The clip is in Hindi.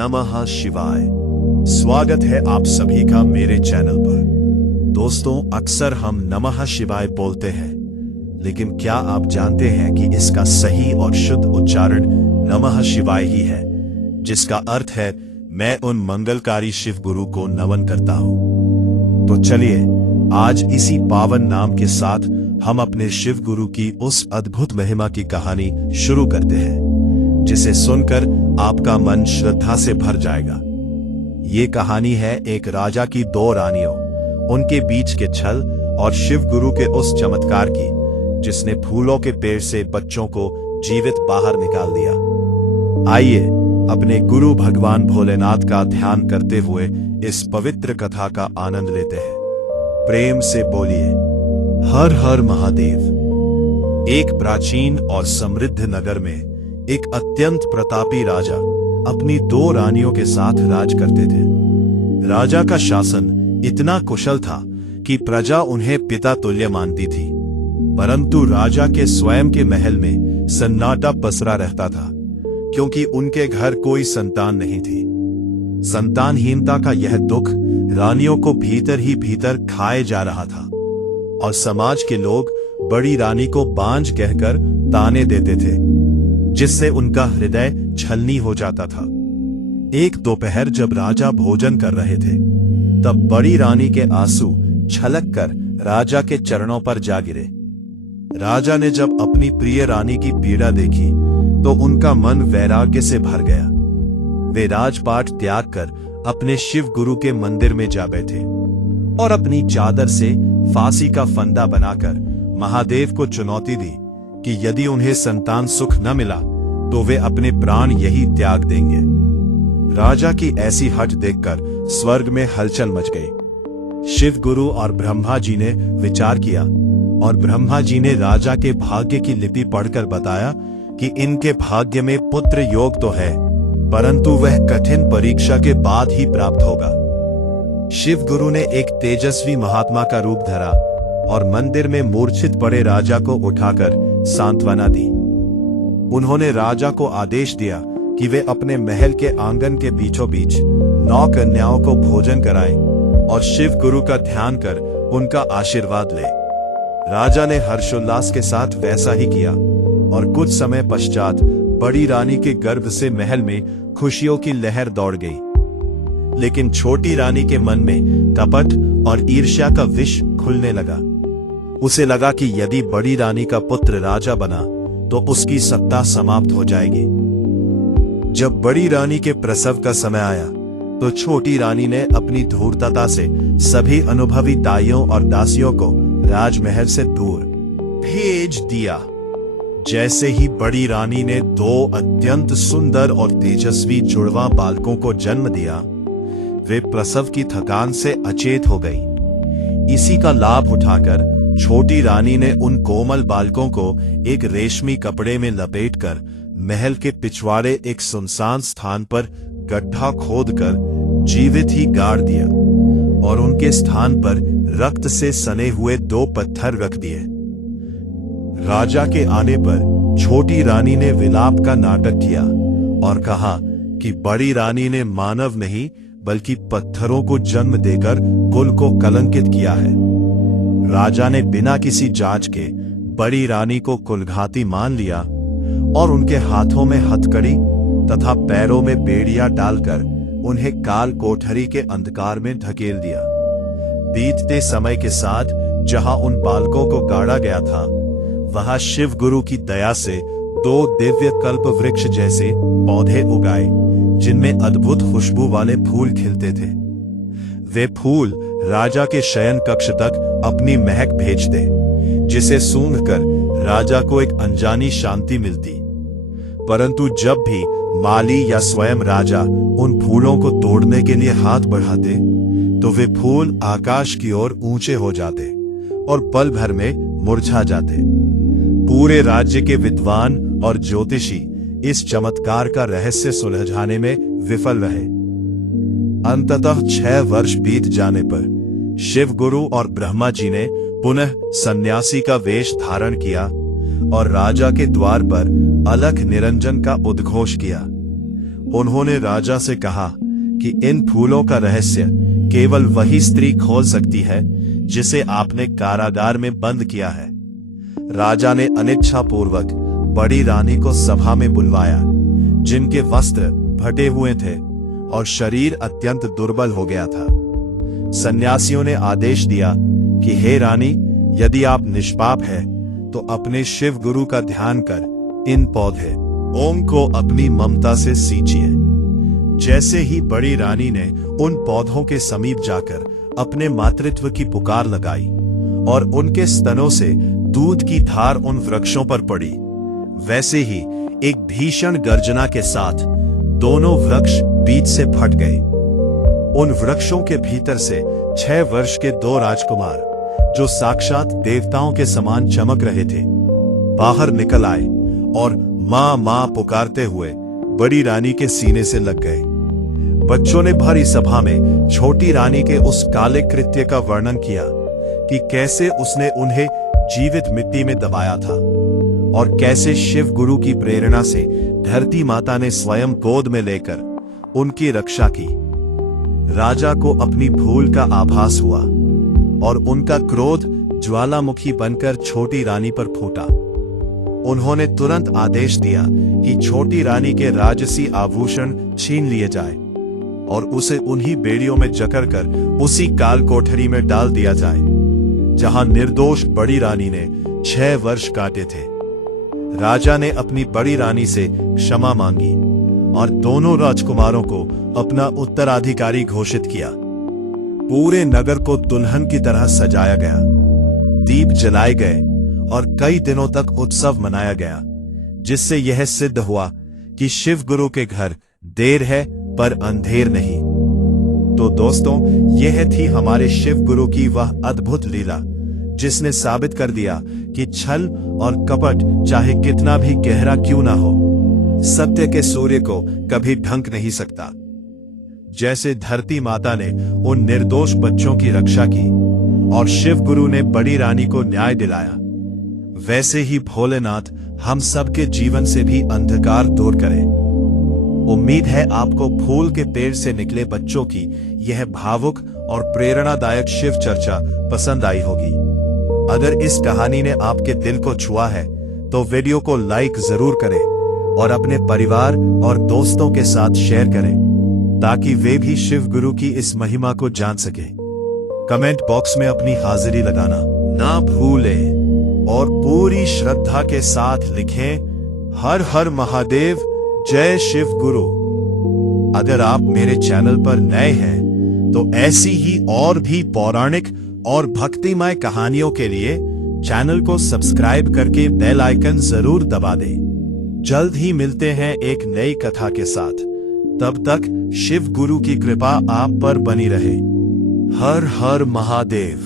नमः शिवाय। स्वागत है आप सभी का मेरे चैनल पर। दोस्तों, अक्सर हम नमः शिवाय बोलते हैं, लेकिन क्या आप जानते हैं कि इसका सही और शुद्ध उच्चारण नमः शिवाय ही है, जिसका अर्थ है मैं उन मंगलकारी शिव गुरु को नमन करता हूं। तो चलिए आज इसी पावन नाम के साथ हम अपने शिव गुरु की उस अद्भुत महिमा की कहानी शुरू करते हैं, जिसे सुनकर आपका मन श्रद्धा से भर जाएगा। ये कहानी है एक राजा की दो रानियों, उनके बीच के छल और शिव गुरु के उस चमत्कार की, जिसने फूलों के पेड़ से बच्चों को जीवित बाहर निकाल दिया। आइए अपने गुरु भगवान भोलेनाथ का ध्यान करते हुए इस पवित्र कथा का आनंद लेते हैं। प्रेम से बोलिए हर हर महादेव। एक प्राचीन और समृद्ध नगर में एक अत्यंत प्रतापी राजा अपनी दो रानियों के साथ राज करते थे। राजा का शासन इतना कुशल था कि प्रजा उन्हें पिता तुल्य मानती थी, परंतु राजा के स्वयं के महल में सन्नाटा पसरा रहता था, क्योंकि उनके घर कोई संतान नहीं थी। संतानहीनता का यह दुख रानियों को भीतर ही भीतर खाए जा रहा था, और समाज के लोग बड़ी रानी को बांझ कहकर ताने देते थे, जिससे उनका हृदय छलनी हो जाता था। एक दोपहर जब राजा भोजन कर रहे थे, तब बड़ी रानी के आंसू छलक कर राजा के चरणों पर जा गिरे। राजा ने जब अपनी प्रिय रानी की पीड़ा देखी तो उनका मन वैराग्य से भर गया। वे राजपाट त्याग कर अपने शिव गुरु के मंदिर में जा बैठे और अपनी चादर से फांसी का फंदा बनाकर महादेव को चुनौती दी कि यदि उन्हें संतान सुख न मिला तो वे अपने प्राण यही त्याग देंगे। राजा की ऐसी हठ देखकर स्वर्ग में हलचल मच गई। शिव गुरु और ब्रह्मा जी ने विचार किया, और ब्रह्मा जी ने राजा के भाग्य की लिपि पढ़कर बताया कि इनके भाग्य में पुत्र योग तो है, परंतु वह कठिन परीक्षा के बाद ही प्राप्त होगा। शिव गुरु ने एक तेजस्वी महात्मा का रूप धरा और मंदिर में मूर्छित पड़े राजा को उठाकर सांत्वना दी। उन्होंने राजा को आदेश दिया कि वे अपने महल के आंगन के बीचों बीच 9 कन्याओं को भोजन कराएं और शिव गुरु का ध्यान कर उनका आशीर्वाद ले। राजा ने हर्षोल्लास के साथ वैसा ही किया, और कुछ समय पश्चात बड़ी रानी के गर्भ से महल में खुशियों की लहर दौड़ गई। लेकिन छोटी रानी के मन में कपट और ईर्ष्या का विष खुलने लगा। उसे लगा कि यदि बड़ी रानी का पुत्र राजा बना तो उसकी सत्ता समाप्त हो जाएगी। जब बड़ी रानी के प्रसव का समय आया तो छोटी रानी ने अपनी धूर्तता से सभी अनुभवी दाइयों और दासियों को राजमहल से दूर भेज दिया। जैसे ही बड़ी रानी ने 2 अत्यंत सुंदर और तेजस्वी जुड़वा बालकों को जन्म दिया, वे प्रसव की थकान से अचेत हो गई। इसी का लाभ उठाकर छोटी रानी ने उन कोमल बालकों को एक रेशमी कपड़े में लपेटकर महल के पिछवाड़े एक सुनसान स्थान पर गड्ढा खोदकर जीवित ही गाड़ दिया, और उनके स्थान पर रक्त से सने हुए 2 पत्थर रख दिए। राजा के आने पर छोटी रानी ने विलाप का नाटक किया और कहा कि बड़ी रानी ने मानव नहीं बल्कि पत्थरों को जन्म देकर कुल को कलंकित किया है। राजा ने बिना किसी जांच के बड़ी रानी को कुलघाती मान लिया और उनके हाथों में हथकड़ी तथा पैरों में बेड़ियां डालकर उन्हें काल कोठरी के अंधकार में धकेल दिया। बीतते समय के साथ जहां उन बालकों को गाड़ा गया था, वहां शिव गुरु की दया से 2 दिव्य कल्प वृक्ष जैसे पौधे उगाए, जिनमें अद्भुत खुशबू वाले फूल खिलते थे। वे फूल राजा के शयन कक्ष तक अपनी महक भेजते, जिसे सूंघकर राजा को एक अनजानी शांति मिलती। परंतु जब भी माली या स्वयं राजा उन फूलों को तोड़ने के लिए हाथ बढ़ाते, तो वे फूल आकाश की ओर ऊंचे हो जाते और पल भर में मुरझा जाते। पूरे राज्य के विद्वान और ज्योतिषी इस चमत्कार का रहस्य सुलझाने में विफल रहे। अंततः 6 वर्ष बीत जाने पर शिव गुरु और ब्रह्मा जी ने पुनः सन्यासी का वेश धारण किया और राजा के द्वार पर अलख निरंजन का उद्घोष किया। उन्होंने राजा से कहा कि इन फूलों का रहस्य केवल वही स्त्री खोल सकती है जिसे आपने कारागार में बंद किया है। राजा ने अनिच्छापूर्वक बड़ी रानी को सभा में बुलवाया, जिनके वस्त्र फटे हुए थे और शरीर अत्यंत दुर्बल हो गया था। सन्यासियों ने आदेश दिया कि हे रानी, यदि आप निष्पाप हैं तो अपने शिव गुरु का ध्यान कर इन पौधे ओम को अपनी ममता से सींचिए। जैसे ही बड़ी रानी ने उन पौधों के समीप जाकर अपने मातृत्व की पुकार लगाई और उनके स्तनों से दूध की धार उन वृक्षों पर पड़ी, वैसे ही एक भीषण गर्जना के साथ दोनों वृक्ष बीच से फट गए। उन वृक्षों के भीतर से 6 वर्ष के 2 राजकुमार, जो साक्षात देवताओं के समान चमक रहे थे, बाहर निकल आए और मां मां पुकारते हुए बड़ी रानी के सीने से लग गए। बच्चों ने भरी सभा में छोटी रानी के उस काले कृत्य का वर्णन किया कि कैसे उसने उन्हें जीवित मिट्टी में दबाया था और कैसे शिव गुरु की प्रेरणा से धरती माता ने स्वयं गोद में लेकर उनकी रक्षा की। राजा को अपनी भूल का आभास हुआ और उनका क्रोध ज्वालामुखी बनकर छोटी रानी पर फूटा। उन्होंने तुरंत आदेश दिया कि छोटी रानी के राजसी आभूषण छीन लिए जाए और उसे उन्हीं बेड़ियों में जकड़कर उसी काल कोठरी में डाल दिया जाए जहां निर्दोष बड़ी रानी ने 6 वर्ष काटे थे। राजा ने अपनी बड़ी रानी से क्षमा मांगी और दोनों राजकुमारों को अपना उत्तराधिकारी घोषित किया। पूरे नगर को दुल्हन की तरह सजाया गया, दीप जलाए गए और कई दिनों तक उत्सव मनाया गया, जिससे यह सिद्ध हुआ कि शिव गुरु के घर देर है पर अंधेर नहीं। तो दोस्तों, यह थी हमारे शिव गुरु की वह अद्भुत लीला, जिसने साबित कर दिया कि छल और कपट चाहे कितना भी गहरा क्यों ना हो, सत्य के सूर्य को कभी ढंक नहीं सकता। जैसे धरती माता ने उन निर्दोष बच्चों की रक्षा की और शिव गुरु ने बड़ी रानी को न्याय दिलाया, वैसे ही भोलेनाथ हम सबके जीवन से भी अंधकार दूर करे। उम्मीद है आपको फूल के पेड़ से निकले बच्चों की यह भावुक और प्रेरणादायक शिव चर्चा पसंद आई होगी। अगर इस कहानी ने आपके दिल को छुआ है तो वीडियो को लाइक जरूर करें और अपने परिवार और दोस्तों के साथ शेयर करें, ताकि वे भी शिव गुरु की इस महिमा को जान सके। कमेंट बॉक्स में अपनी हाजिरी लगाना ना भूलें और पूरी श्रद्धा के साथ लिखें, हर हर महादेव, जय शिव गुरु। अगर आप मेरे चैनल पर नए हैं तो ऐसी ही और भी पौराणिक और भक्तिमय कहानियों के लिए चैनल को सब्सक्राइब करके बेल आइकन जरूर दबा दें। जल्द ही मिलते हैं एक नई कथा के साथ। तब तक शिव गुरु की कृपा आप पर बनी रहे। हर हर महादेव।